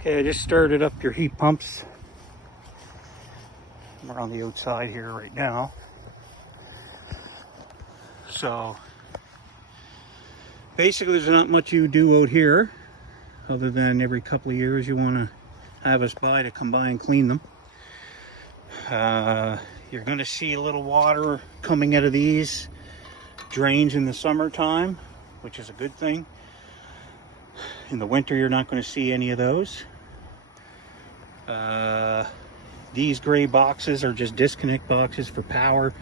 Okay, I just started up your heat pumps. We're on the outside here right now. So basically there's not much you do out here other than every couple of years you want to have us by to come by and clean them. You're going to see a little water coming out of these drains in the summertime, which is a good thing. In the winter you're not going to see any of those. These gray boxes are just disconnect boxes for power,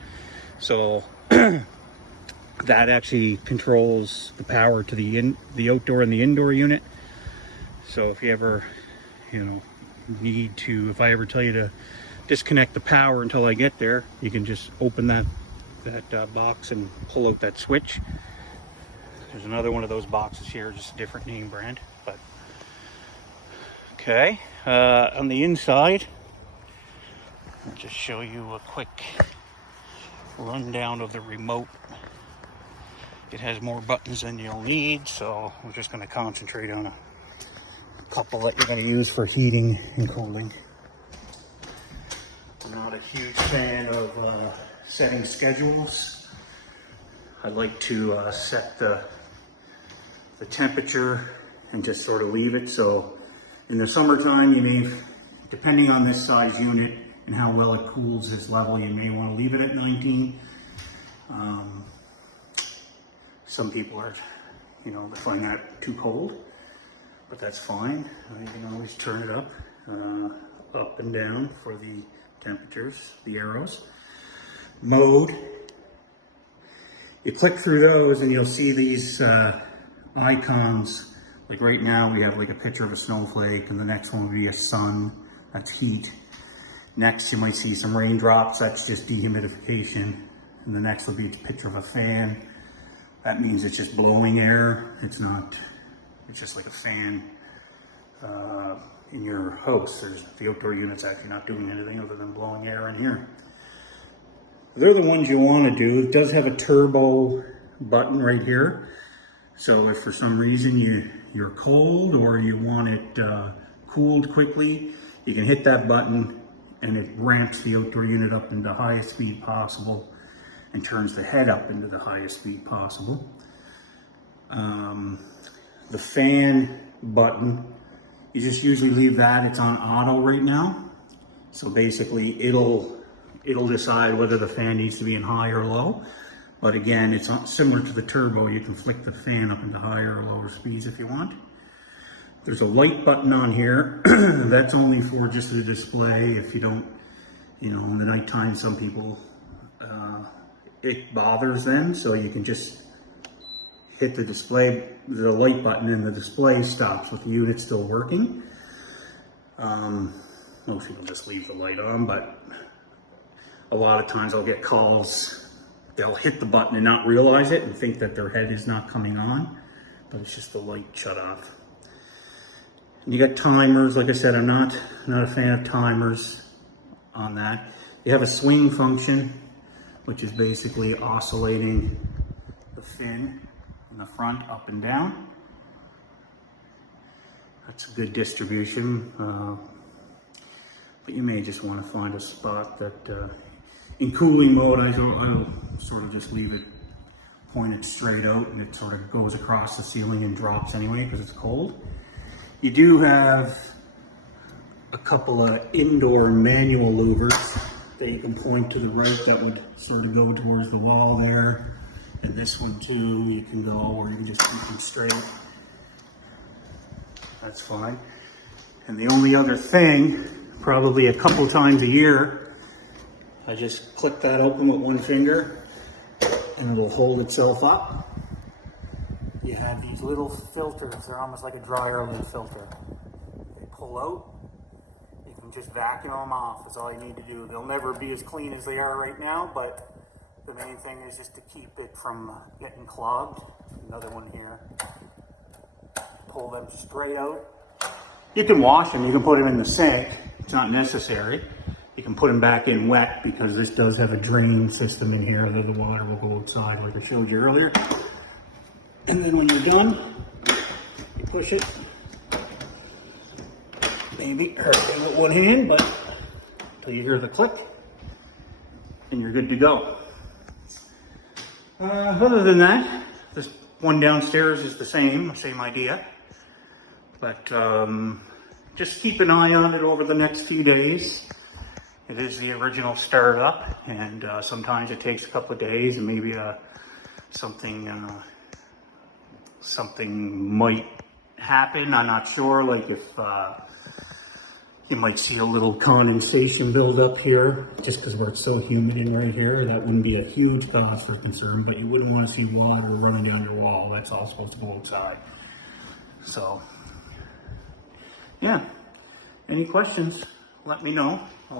so that actually controls the power to the outdoor and the indoor unit. So if you ever need to, if I ever tell you to disconnect the power until I get there, you can just open that box and pull out that switch. There's another one of those boxes here, just a different name brand, but okay. On the inside, I'll just show you a quick rundown of the remote. It has more buttons than you'll need, so we're just going to concentrate on a couple that you're going to use for heating and cooling. I'm not a huge fan of setting schedules. I like to set the temperature and just sort of leave it. So in the summertime, you may, depending on this size unit and how well it cools this level, you may want to leave it at 19. Some people are, they find that too cold, but that's fine. You can always turn it up and down for the temperatures, the arrows. Mode. You click through those and you'll see these icons. Like right now we have like a picture of a snowflake, and the next one will be a sun, that's heat. Next you might see some raindrops, that's just dehumidification. And the next will be a picture of a fan. That means it's just blowing air. It's just like a fan in your house. The outdoor unit's actually not doing anything other than blowing air in here. They're the ones you want to do. It does have a turbo button right here. So if for some reason you're cold or you want it cooled quickly, you can hit that button and it ramps the outdoor unit up into the highest speed possible and turns the head up into the highest speed possible. The fan button, you just usually leave that. It's on auto right now. So basically it'll decide whether the fan needs to be in high or low. But again, it's similar to the turbo. You can flick the fan up into higher or lower speeds if you want. There's a light button on here. That's only for just the display. If you don't, in the nighttime, some people, it bothers them. So you can just hit the light button, and the display stops with the unit still working. Most people just leave the light on, but a lot of times I'll get calls. They'll hit the button and not realize it and think that their head is not coming on, but it's just the light shut off. And you got timers. Like I said, I'm not a fan of timers on that. You have a swing function, which is basically oscillating the fin in the front up and down. That's a good distribution, but you may just want to find a spot that in cooling mode, I'll sort of just leave it pointed straight out, and it sort of goes across the ceiling and drops anyway because it's cold. You do have a couple of indoor manual louvers that you can point to the right that would sort of go towards the wall there. And this one too, you can go, or you can just keep them straight. That's fine. And the only other thing, probably a couple times a year, I just click that open with one finger and it'll hold itself up. You have these little filters, they're almost like a dryer lid filter. They pull out, you can just vacuum them off, that's all you need to do. They'll never be as clean as they are right now, but the main thing is just to keep it from getting clogged. Another one here. Pull them straight out. You can wash them, you can put them in the sink, it's not necessary. You can put them back in wet because this does have a drain system in here that the water will go outside like I showed you earlier. And then when you're done, you push it maybe hurt it with one hand, but until you hear the click, and you're good to go. Other than that, this one downstairs is the same idea. But just keep an eye on it over the next few days. It is the original startup, and sometimes it takes a couple of days, and maybe something might happen. I'm not sure, like if you might see a little condensation build up here, just because where it's so humid in right here. That wouldn't be a huge cause for concern, but you wouldn't want to see water running down your wall. That's all supposed to go outside. So, yeah. Any questions? Let me know.